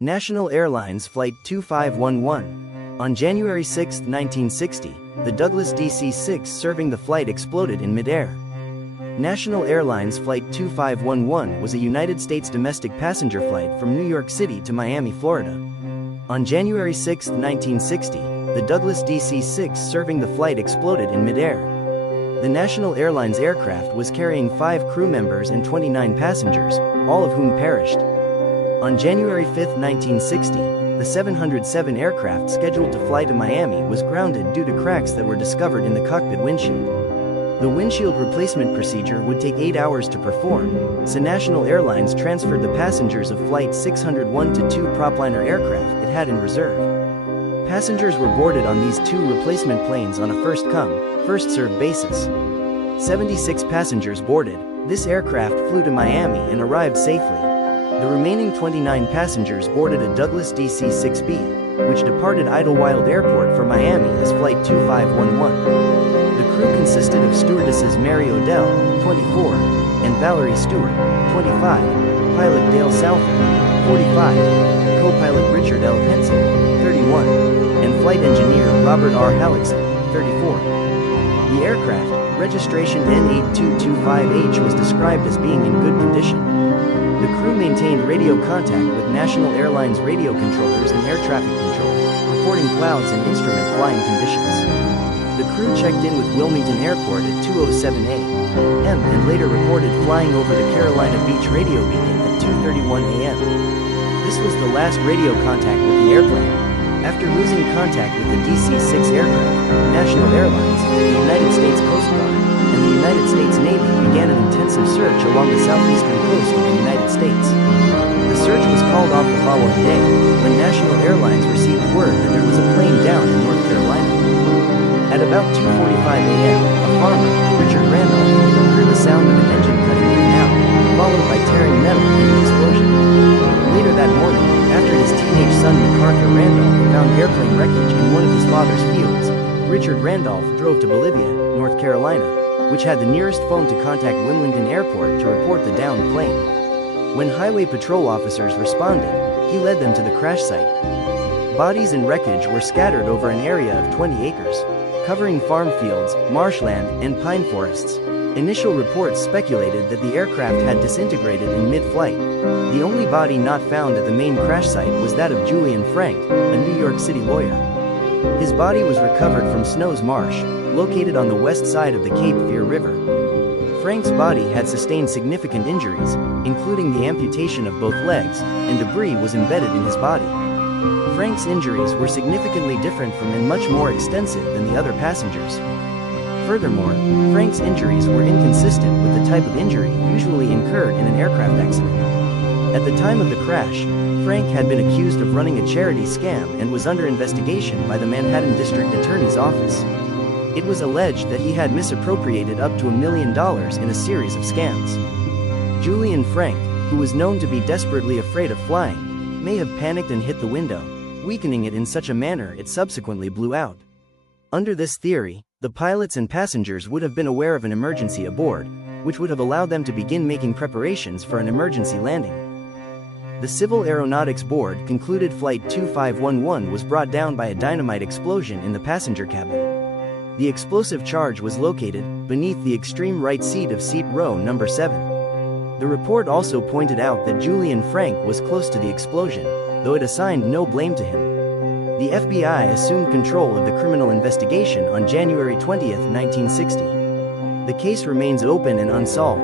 National Airlines Flight 2511. On January 6, 1960, the Douglas DC-6 serving the flight exploded in midair. National Airlines Flight 2511 was a United States domestic passenger flight from New York City to Miami, Florida. On January 6, 1960, the Douglas DC-6 serving the flight exploded in midair. The National Airlines aircraft was carrying 5 crew members and 29 passengers, all of whom perished. On January 5, 1960, the 707 aircraft scheduled to fly to Miami was grounded due to cracks that were discovered in the cockpit windshield. The windshield replacement procedure would take 8 hours to perform, so National Airlines transferred the passengers of Flight 601 to 2 propliner aircraft it had in reserve. Passengers were boarded on these 2 replacement planes on a first-come, first-served basis. 76 passengers boarded. This aircraft flew to Miami and arrived safely. The remaining 29 passengers boarded a Douglas DC-6B, which departed Idlewild Airport for Miami as Flight 2511. The crew consisted of stewardesses Mary Odell, 24, and Valerie Stewart, 25, pilot Dale Southern, 45, co-pilot Richard L. Henson, 31, and flight engineer Robert R. Halleckson, 34. The aircraft, registration N8225H, was described as being in good condition. The crew maintained radio contact with National Airlines radio controllers and air traffic control, reporting clouds and instrument flying conditions. The crew checked in with Wilmington Airport at 2:07 a.m. and later reported flying over the Carolina Beach radio beacon at 2:31 a.m. This was the last radio contact with the airplane. After losing contact with the DC-6 aircraft, National Airlines, the United States Coast Guard, and the United States Navy began an intensive search along the southeastern coast of the United States. The search was called off the following day, when National Airlines received word that there was a plane down in North Carolina. At about 2:45 a.m., a farmer, Richard Randolph, heard the sound of an engine cutting in and out, followed by tearing metal in an explosion. Later that morning, after his teenage son MacArthur Randolph found airplane wreckage in one of his father's fields, Richard Randolph drove to Bolivia, North Carolina, which had the nearest phone to contact Wilmington Airport to report the downed plane. When highway patrol officers responded, he led them to the crash site. Bodies and wreckage were scattered over an area of 20 acres, covering farm fields, marshland, and pine forests. Initial reports speculated that the aircraft had disintegrated in mid-flight. The only body not found at the main crash site was that of Julian Frank, a New York City lawyer. His body was recovered from Snow's Marsh, located on the west side of the Cape Fear River. Frank's body had sustained significant injuries, including the amputation of both legs, and debris was embedded in his body. Frank's injuries were significantly different from and much more extensive than the other passengers. Furthermore, Frank's injuries were inconsistent with the type of injury usually incurred in an aircraft accident. At the time of the crash, Frank had been accused of running a charity scam and was under investigation by the Manhattan District Attorney's Office. It was alleged that he had misappropriated up to $1 million in a series of scams. Julian Frank, who was known to be desperately afraid of flying, may have panicked and hit the window, weakening it in such a manner it subsequently blew out. Under this theory, the pilots and passengers would have been aware of an emergency aboard, which would have allowed them to begin making preparations for an emergency landing. The Civil Aeronautics Board concluded Flight 2511 was brought down by a dynamite explosion in the passenger cabin. The explosive charge was located beneath the extreme right seat of seat row number 7. The report also pointed out that Julian Frank was close to the explosion, though it assigned no blame to him. The FBI assumed control of the criminal investigation on January 20, 1960. The case remains open and unsolved.